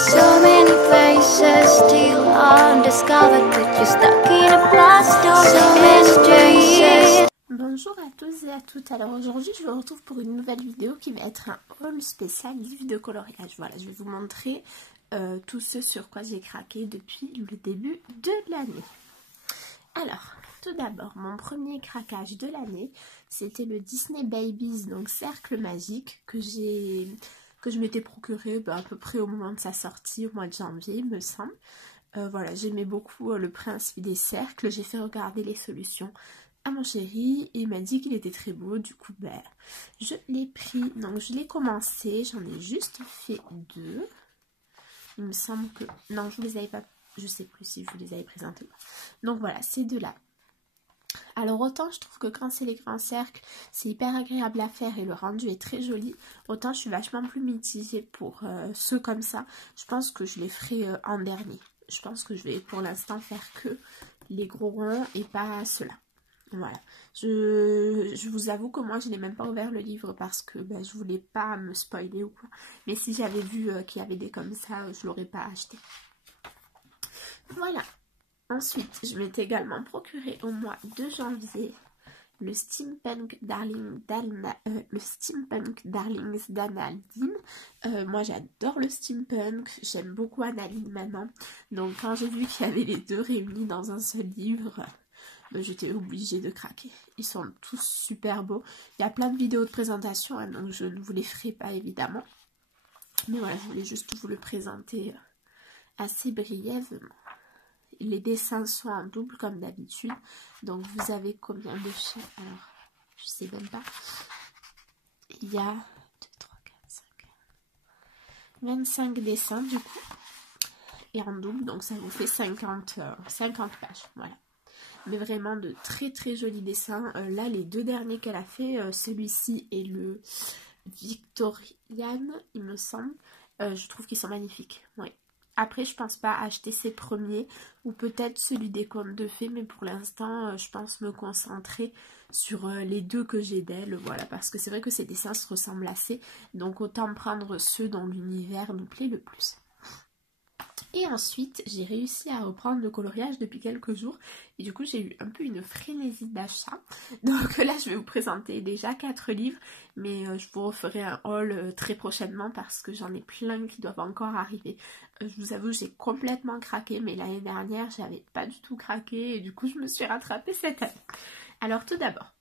So many places still undiscovered, but you're stuck in a blast of so mysteries. Bonjour à tous et à toutes. Alors aujourd'hui je vous retrouve pour une nouvelle vidéo qui va être un haul spécial livre de coloriage. Voilà, je vais vous montrer tout ce sur quoi j'ai craqué depuis le début de l'année. Alors, tout d'abord, mon premier craquage de l'année, c'était le Disney Babies, donc Cercle Magique, que je m'étais procuré à peu près au moment de sa sortie, au mois de janvier, il me semble. Voilà, j'aimais beaucoup le principe des cercles, j'ai fait regarder les solutions à mon chéri et il m'a dit qu'il était très beau, du coup je l'ai pris. Donc je l'ai commencé, j'en ai juste fait 2. Il me semble que... Non, je vous les avais pas... Je sais plus si je vous les avais présentés ou pas. Donc voilà, ces deux-là. Alors autant je trouve que quand c'est les grands cercles, c'est hyper agréable à faire et le rendu est très joli. Autant je suis vachement plus mitigée pour ceux comme ça. Je pense que je les ferai en dernier. Je pense que je vais pour l'instant faire que les gros ronds et pas ceux-là. Voilà, je vous avoue que moi je n'ai même pas ouvert le livre parce que je voulais pas me spoiler ou quoi. Mais si j'avais vu qu'il y avait des comme ça, je l'aurais pas acheté. Voilà. Ensuite, je m'étais également procuré au mois de janvier le Steampunk Darlings d'Analine. Moi j'adore le steampunk, j'aime beaucoup Analine maintenant. Donc quand j'ai vu qu'il y avait les deux réunis dans un seul livre, j'étais obligée de craquer. Ils sont tous super beaux. Il y a plein de vidéos de présentation, hein, donc je ne vous les ferai pas évidemment. Mais voilà, je voulais juste vous le présenter assez brièvement. Les dessins sont en double comme d'habitude. Donc vous avez combien de chiens? Alors, je sais même pas. Il y a 2, 3, 4, 5... 25 dessins du coup. Et en double, donc ça vous fait 50 pages. Voilà. Mais vraiment de très très jolis dessins. Là, les deux derniers qu'elle a fait, celui-ci et le Victorian, il me semble. Je trouve qu'ils sont magnifiques. Oui. Après, je pense pas acheter ces premiers ou peut-être celui des contes de fées, mais pour l'instant, je pense me concentrer sur les deux que j'ai d'elle, voilà, parce que c'est vrai que ces dessins se ressemblent assez, donc autant prendre ceux dont l'univers nous plaît le plus. Et ensuite, j'ai réussi à reprendre le coloriage depuis quelques jours. Et du coup, j'ai eu un peu une frénésie d'achat. Donc là, je vais vous présenter déjà 4 livres. Mais je vous referai un haul très prochainement parce que j'en ai plein qui doivent encore arriver. Je vous avoue, j'ai complètement craqué. Mais l'année dernière, j'avais pas du tout craqué. Et du coup, je me suis rattrapée cette année. Alors tout d'abord,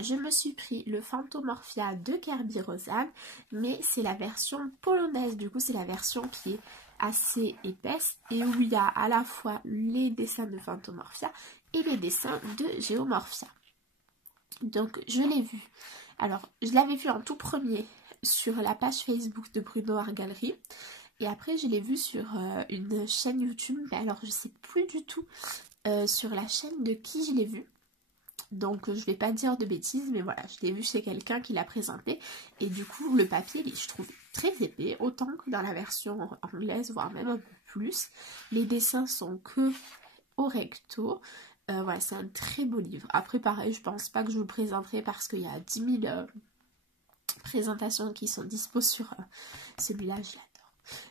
je me suis pris le Fantomorphia de Kerby Rosanes. Mais c'est la version polonaise. Du coup, c'est la version qui est assez épaisse et où il y a à la fois les dessins de Fantomorphia et les dessins de Géomorphia. Donc je l'ai vu. Alors je l'avais vu en tout premier sur la page Facebook de Bruno Art Gallery et après je l'ai vu sur une chaîne YouTube, mais alors je sais plus du tout sur la chaîne de qui je l'ai vu. Donc je vais pas dire de bêtises, mais voilà, je l'ai vu chez quelqu'un qui l'a présenté. Et du coup, le papier, je trouve très épais, autant que dans la version anglaise, voire même un peu plus. Les dessins sont que au recto. Voilà, c'est un très beau livre. Après, pareil, je pense pas que je vous le présenterai parce qu'il y a 10 000 présentations qui sont dispo sur celui-là, je l'adore.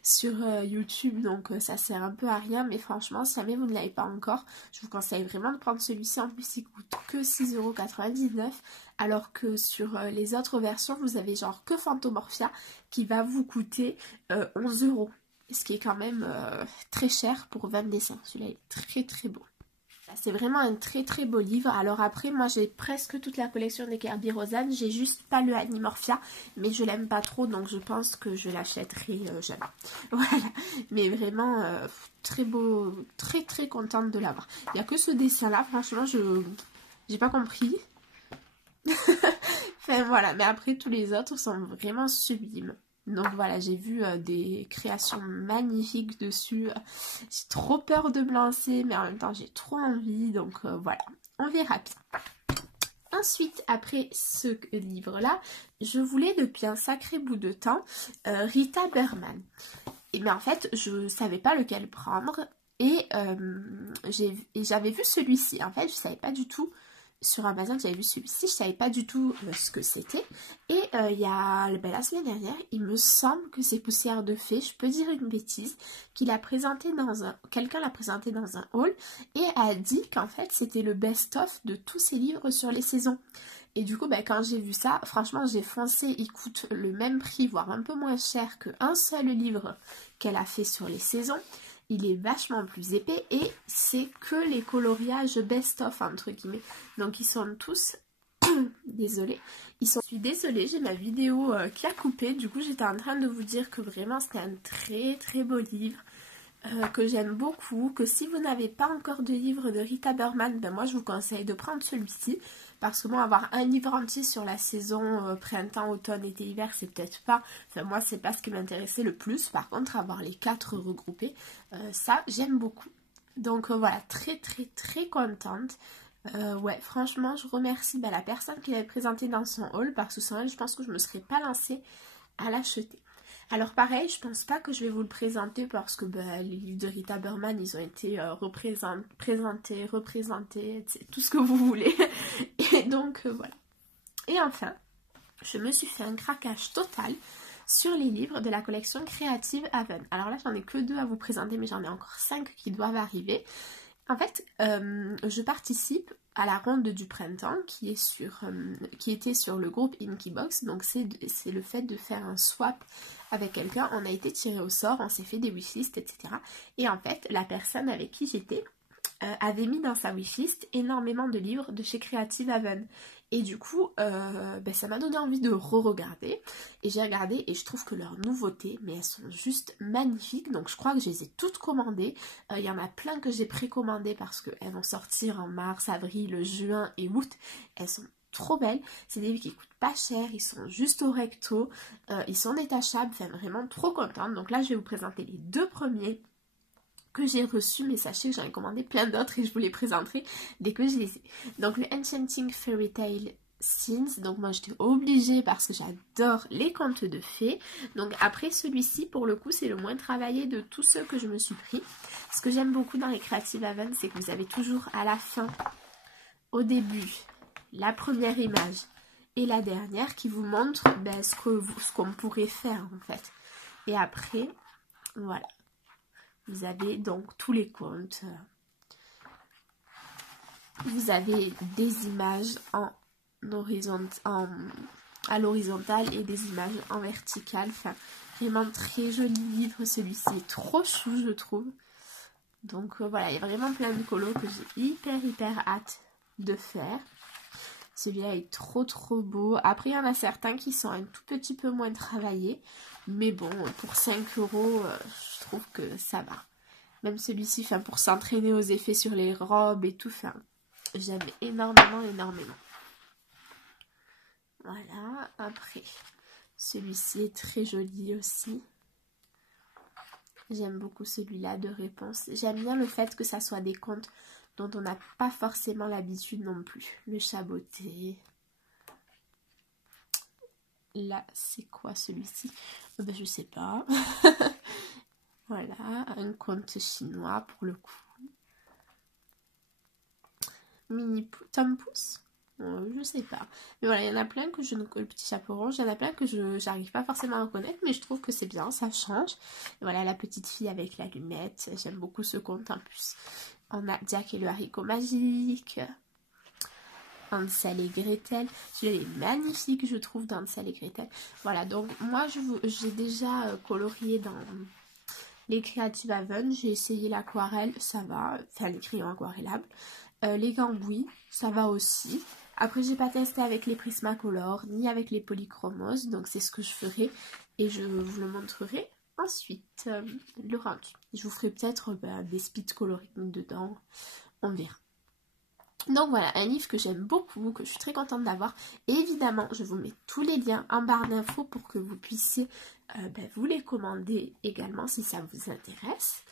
Sur YouTube, donc ça sert un peu à rien, mais franchement si jamais vous ne l'avez pas encore, je vous conseille vraiment de prendre celui-ci. En plus il coûte que 6,99 €, alors que sur les autres versions vous avez genre que Fantomorphia qui va vous coûter 11 €, ce qui est quand même très cher pour 20 dessins. Celui-là est très très beau. C'est vraiment un très très beau livre. Alors après, moi j'ai presque toute la collection des Kerby Rosanes. J'ai juste pas le Animorphia, mais je l'aime pas trop, donc je pense que je l'achèterai jamais. Voilà, mais vraiment très beau, très très contente de l'avoir. Il n'y a que ce dessin là, franchement, j'ai pas compris. Enfin voilà, mais après tous les autres sont vraiment sublimes. Donc voilà, j'ai vu des créations magnifiques dessus. J'ai trop peur de me lancer, mais en même temps j'ai trop envie. Donc voilà, on verra bien. Ensuite, après ce livre-là, je voulais depuis un sacré bout de temps Rita Berman. Mais en fait, je savais pas lequel prendre. Et j'avais vu celui-ci. En fait, je savais pas du tout sur Amazon, j'avais vu celui-ci, je savais pas du tout ce que c'était. Et il y a la semaine dernière, il me semble que c'est Poussière de Fée, je peux dire une bêtise, quelqu'un l'a présenté dans un haul et a dit qu'en fait c'était le best-of de tous ses livres sur les saisons. Et du coup, quand j'ai vu ça, franchement, j'ai foncé. Il coûte le même prix, voire un peu moins cher qu'un seul livre qu'elle a fait sur les saisons. Il est vachement plus épais et c'est que les coloriages best-of, entre guillemets. Donc, ils sont tous... Désolée. Je suis désolée, j'ai ma vidéo qui a coupé. Du coup, j'étais en train de vous dire que vraiment, c'était un très très beau livre. Que j'aime beaucoup, que si vous n'avez pas encore de livre de Rita Berman, moi je vous conseille de prendre celui-ci, parce que moi avoir un livre entier sur la saison printemps, automne, été, hiver, c'est peut-être pas, moi c'est pas ce qui m'intéressait le plus. Par contre avoir les 4 regroupés, ça j'aime beaucoup. Donc voilà, très très très contente. Ouais, franchement je remercie la personne qui l'avait présenté dans son haul, parce que sans elle je pense que je me serais pas lancée à l'acheter. Alors pareil, je pense pas que je vais vous le présenter parce que les livres de Rita Berman, ils ont été présentés, tout ce que vous voulez. Et donc voilà. Et enfin, je me suis fait un craquage total sur les livres de la collection Creative Haven. Alors là, j'en ai que 2 à vous présenter, mais j'en ai encore 5 qui doivent arriver. En fait, je participe à la ronde du printemps qui était sur le groupe Inkybox. Donc c'est le fait de faire un swap avec quelqu'un. On a été tiré au sort, on s'est fait des wishlists, etc. Et en fait, la personne avec qui j'étais avait mis dans sa wishlist énormément de livres de chez Creative Haven. Et du coup, ça m'a donné envie de re-regarder. Et j'ai regardé et je trouve que leurs nouveautés, mais elles sont juste magnifiques. Donc je crois que je les ai toutes commandées. Il y en a plein que j'ai précommandées parce qu'elles vont sortir en mars, avril, juin et août. Elles sont trop belles. C'est des livres qui coûtent pas cher. Ils sont juste au recto. Ils sont détachables. Enfin, vraiment trop contente. Donc là, je vais vous présenter les 2 premiers que j'ai reçu, mais sachez que j'en ai commandé plein d'autres et je vous les présenterai dès que je les ai. Donc le Enchanting Fairy Tale Scenes, donc moi j'étais obligée parce que j'adore les contes de fées. Donc après celui-ci, pour le coup, c'est le moins travaillé de tous ceux que je me suis pris. Ce que j'aime beaucoup dans les Creative Haven, c'est que vous avez toujours à la fin, au début, la première image et la dernière qui vous montrent ce qu'on pourrait faire en fait. Et après, voilà. Vous avez donc tous les contes. Vous avez des images à l'horizontale et des images en verticale. Enfin, vraiment très joli livre. Celui-ci est trop chou, je trouve. Donc voilà, il y a vraiment plein de colos que j'ai hyper hâte de faire. Celui-là est trop beau. Après, il y en a certains qui sont un tout petit peu moins travaillés. Mais bon, pour 5 €, je trouve que ça va. Même celui-ci, pour s'entraîner aux effets sur les robes et tout, j'aime énormément. Voilà, après, celui-ci est très joli aussi. J'aime beaucoup celui-là de Réponse. J'aime bien le fait que ça soit des contes dont on n'a pas forcément l'habitude non plus. Le Chaboté. Là, c'est quoi celui-ci? Je sais pas. Voilà, un conte chinois pour le coup. Tom Pouce, je sais pas. Mais voilà, il y en a plein que le petit chapeau rouge, il y en a plein que j'arrive pas forcément à reconnaître, mais je trouve que c'est bien, ça change. Et voilà, la petite fille avec l'allumette, j'aime beaucoup ce conte en plus. On a Jack et le haricot magique. Hansel et Gretel, celui-là est magnifique je trouve d'Hansel et Gretel. Voilà, donc moi j'ai déjà colorié dans les Creative Haven, j'ai essayé l'aquarelle, ça va, les crayons aquarellables. Les gambouis, ça va aussi. Après, j'ai pas testé avec les Prismacolor ni avec les polychromos, donc c'est ce que je ferai et je vous le montrerai ensuite. Le rendu. Je vous ferai peut-être des speed coloring dedans, on verra. Donc voilà, un livre que j'aime beaucoup, que je suis très contente d'avoir. Et évidemment, je vous mets tous les liens en barre d'infos pour que vous puissiez vous les commander également si ça vous intéresse.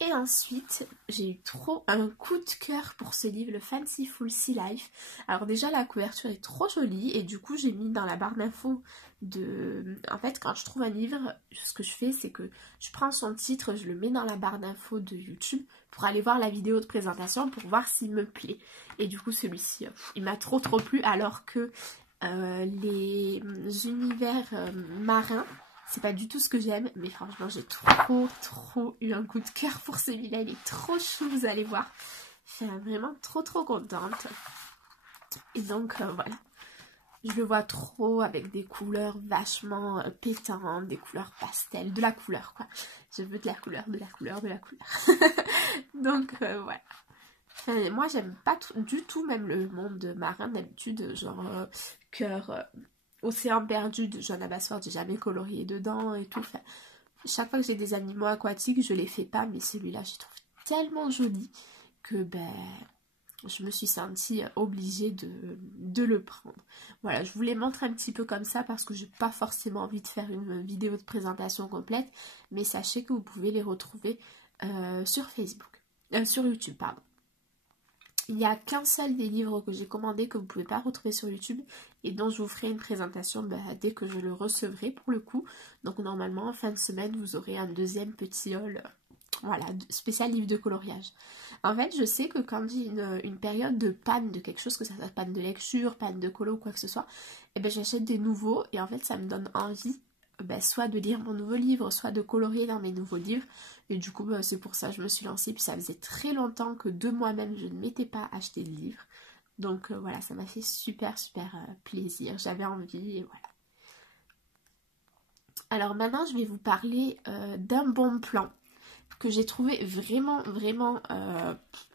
Et ensuite, j'ai eu trop un coup de cœur pour ce livre, le Fanciful Sea Life. Alors déjà, la couverture est trop jolie et du coup, j'ai mis dans la barre d'infos de... En fait, quand je trouve un livre, ce que je fais, c'est que je prends son titre, je le mets dans la barre d'infos de YouTube pour aller voir la vidéo de présentation pour voir s'il me plaît. Et du coup, celui-ci, il m'a trop plu alors que les univers marins, c'est pas du tout ce que j'aime, mais franchement j'ai trop eu un coup de cœur pour celui-là, il est trop chou, vous allez voir. Je suis vraiment trop contente. Et donc voilà, je le vois trop avec des couleurs vachement pétantes, des couleurs pastel, de la couleur quoi. Je veux de la couleur. Donc voilà. Enfin, moi j'aime pas du tout même le monde marin d'habitude, genre cœur... Océan perdu de Johanna Basford, j'ai jamais colorié dedans et tout. Enfin, chaque fois que j'ai des animaux aquatiques, je les fais pas, mais celui-là, je trouve tellement joli que ben, je me suis sentie obligée de le prendre. Voilà, je vous les montre un petit peu comme ça parce que j'ai pas forcément envie de faire une vidéo de présentation complète, mais sachez que vous pouvez les retrouver sur Facebook, sur YouTube, pardon. Il n'y a qu'un seul des livres que j'ai commandé que vous ne pouvez pas retrouver sur YouTube et dont je vous ferai une présentation dès que je le recevrai pour le coup. Donc normalement en fin de semaine vous aurez un deuxième petit haul, voilà, spécial livre de coloriage. En fait je sais que quand j'ai une période de panne de quelque chose, que ça soit panne de lecture, panne de colo ou quoi que ce soit, et ben j'achète des nouveaux et en fait ça me donne envie soit de lire mon nouveau livre, soit de colorier dans mes nouveaux livres. Et du coup, c'est pour ça que je me suis lancée. Puis ça faisait très longtemps que de moi-même, je ne m'étais pas acheté de livre. Donc voilà, ça m'a fait super plaisir. J'avais envie et voilà. Alors maintenant, je vais vous parler d'un bon plan que j'ai trouvé vraiment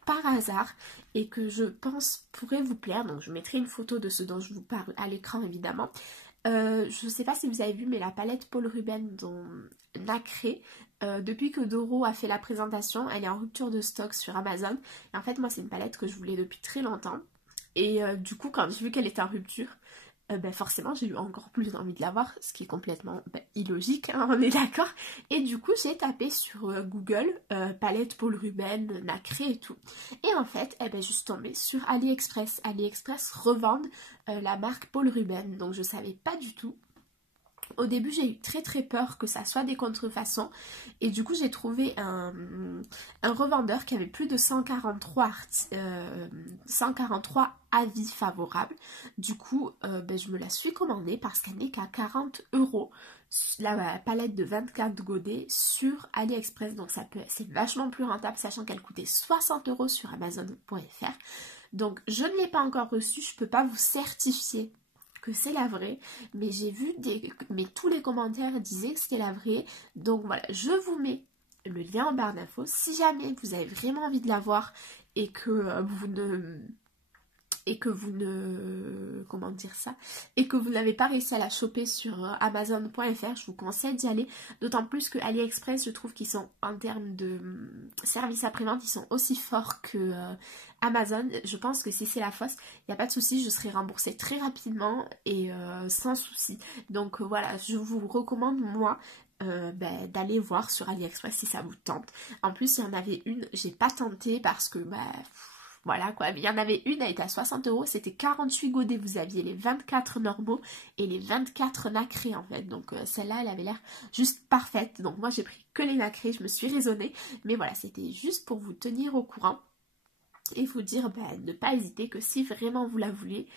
par hasard et que je pense pourrait vous plaire. Donc je mettrai une photo de ce dont je vous parle à l'écran évidemment. Je ne sais pas si vous avez vu, mais la palette Paul Ruben dont Nacré, depuis que Doro a fait la présentation, elle est en rupture de stock sur Amazon. Et en fait, moi, c'est une palette que je voulais depuis très longtemps. Et du coup, quand j'ai vu qu'elle était en rupture, forcément, j'ai eu encore plus envie de l'avoir, ce qui est complètement illogique, hein, on est d'accord. Et du coup, j'ai tapé sur Google palette Paul Ruben, Nacré et tout. Et en fait, je suis tombée sur AliExpress. AliExpress revendent la marque Paul Ruben, donc je savais pas du tout. Au début, j'ai eu très peur que ça soit des contrefaçons et du coup, j'ai trouvé un revendeur qui avait plus de 143 avis favorables. Du coup, je me la suis commandée parce qu'elle n'est qu'à 40 €. La palette de 24 godets sur AliExpress, donc c'est vachement plus rentable, sachant qu'elle coûtait 60 € sur Amazon.fr. Donc, je ne l'ai pas encore reçue, je ne peux pas vous certifier que c'est la vraie, mais j'ai vu mais tous les commentaires disaient que c'était la vraie. Donc voilà, je vous mets le lien en barre d'infos si jamais vous avez vraiment envie de la voir et que vous n'avez pas réussi à la choper sur Amazon.fr, je vous conseille d'y aller, d'autant plus que AliExpress, je trouve qu'ils sont, en termes de service après-vente, ils sont aussi forts que Amazon. Je pense que si c'est la fausse, il n'y a pas de souci, je serai remboursée très rapidement et sans souci. Donc voilà, je vous recommande moi d'aller voir sur AliExpress si ça vous tente. En plus, il y en avait une, j'ai pas tenté parce que voilà quoi, il y en avait une, elle était à 60 €, c'était 48 godets, vous aviez les 24 normaux et les 24 nacrés en fait, donc celle-là elle avait l'air juste parfaite, donc moi j'ai pris que les nacrés, je me suis raisonnée, mais voilà, c'était juste pour vous tenir au courant et vous dire ne pas hésiter que si vraiment vous la voulez,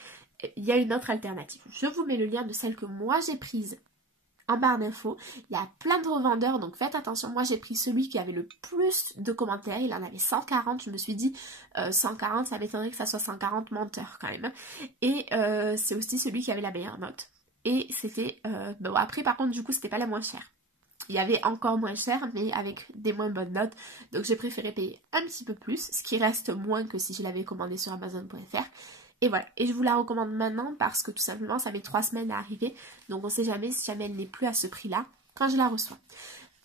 il y a une autre alternative. Je vous mets le lien de celle que moi j'ai prise en barre d'infos, il y a plein de revendeurs, donc faites attention. Moi j'ai pris celui qui avait le plus de commentaires, il en avait 140, je me suis dit 140, ça m'étonnerait que ça soit 140 menteurs quand même. Et c'est aussi celui qui avait la meilleure note. Et c'était, après par contre du coup c'était pas la moins chère. Il y avait encore moins cher, mais avec des moins bonnes notes. Donc j'ai préféré payer un petit peu plus, ce qui reste moins que si je l'avais commandé sur Amazon.fr. Et voilà, et je vous la recommande maintenant parce que tout simplement ça met 3 semaines à arriver. Donc on sait jamais si jamais elle n'est plus à ce prix-là quand je la reçois.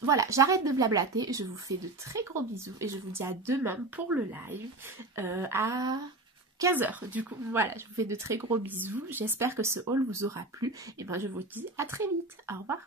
Voilà, j'arrête de blablater, je vous fais de très gros bisous et je vous dis à demain pour le live à 15 h. Du coup, voilà, je vous fais de très gros bisous. J'espère que ce haul vous aura plu. Et moi je vous dis à très vite. Au revoir.